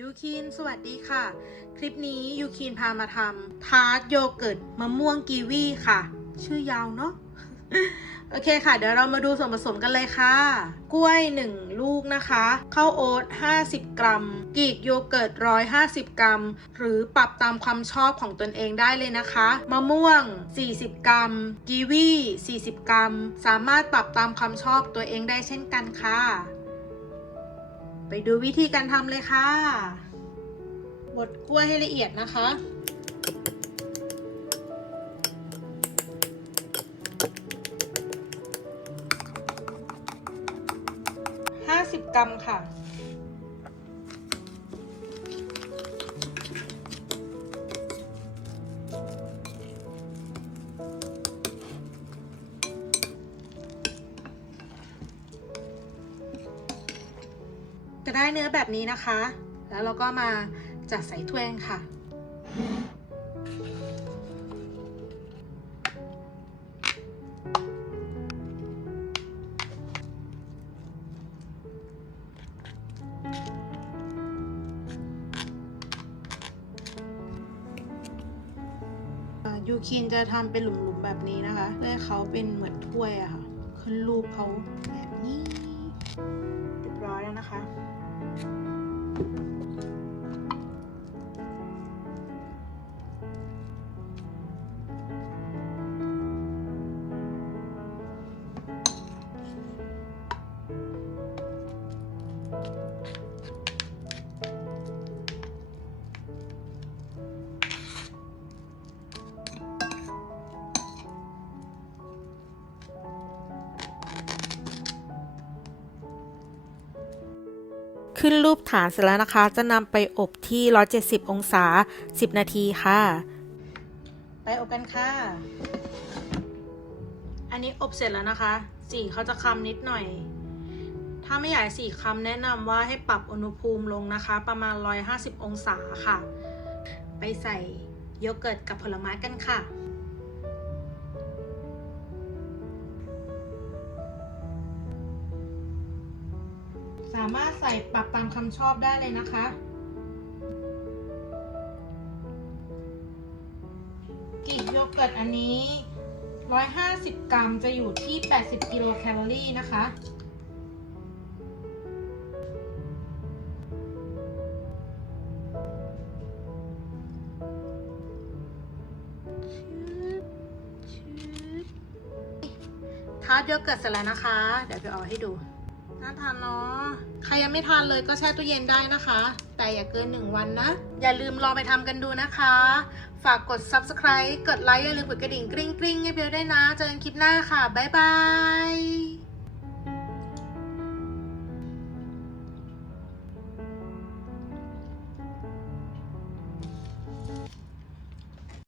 ยูคินสวัสดีค่ะคลิปนี้ยูคินพามาทำทาร์ตโยเกิร์ตมะม่วงกีวีค่ะชื่อยาวเนาะ โอเคค่ะเดี๋ยวเรามาดูส่วนผสมกันเลยค่ะกล้วย1ลูกนะคะข้าวโอ๊ต50 กรัมกรีกโยเกิร์ต150 กรัมหรือปรับตามความชอบของตนเองได้เลยนะคะมะม่วง40 กรัมกีวี40 กรัมสามารถปรับตามความชอบตัวเองได้เช่นกันค่ะไปดูวิธีการทำเลยค่ะบดกล้วยให้ละเอียดนะคะ50 กรัมค่ะจะได้เนื้อแบบนี้นะคะแล้วเราก็มาจัดใส่ถ้วยค่ะยูคินจะทำเป็นหลุมๆแบบนี้นะคะเพื่อให้เขาเป็นเหมือนถ้วยอะค่ะขึ้นรูปเขาแบบนี้เรียบร้อยแล้วนะคะขึ้นรูปฐานเสร็จแล้วนะคะจะนำไปอบที่170 องศา10 นาทีค่ะไปอบกันค่ะอันนี้อบเสร็จแล้วนะคะสีเขาจะคล้ำนิดหน่อยถ้าไม่อยากสีคล้ำแนะนำว่าให้ปรับอุณหภูมิลงนะคะประมาณ150 องศาค่ะไปใส่โยเกิร์ตกับผลไม้กันค่ะสามารถใส่ปรับตามคำชอบได้เลยนะคะกรีกโยเกิร์ตอันนี้150 กรัมจะอยู่ที่80 กิโลแคลอรี่นะคะทาร์ตโยเกิร์ตเสร็จแล้วนะคะเดี๋ยวจะเอาให้ดูน่าทานเนาะใครยังไม่ทานเลยก็แช่ตู้เย็นได้นะคะแต่อย่าเกิน1 วันนะอย่าลืมลองไปทำกันดูนะคะฝากกด Subscribe กดไลค์อย่าลืมกดกระดิ่งกริ๊งๆให้เบลด้วยนะเจอกันคลิปหน้าค่ะบ๊ายบาย